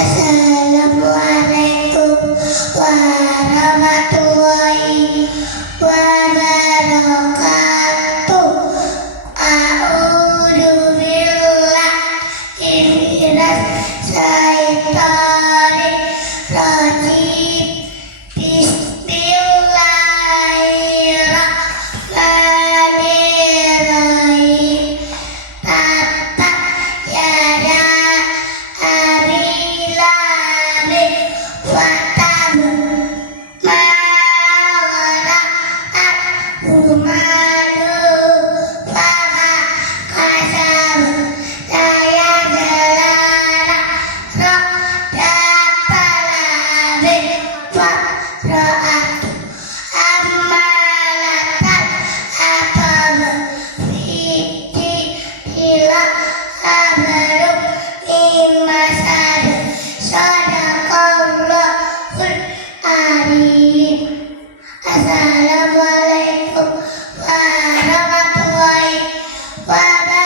Assalamualaikum warahmatullahi wabarakatuh. A'udzu billahi minas syaitonir rajim. Bismillahirrahmanirrahim. Tabat yada Abi Lahab wa tab, ma aghnā anhu maluhu wa ma kasab, sayasla nāran zāta lahab wa imra'atuhu hammalatan hatab, fi jidiha hablum min masad. Shadaqallahul adzim. Assalamualaikum warahmatullahi wabarakatuh.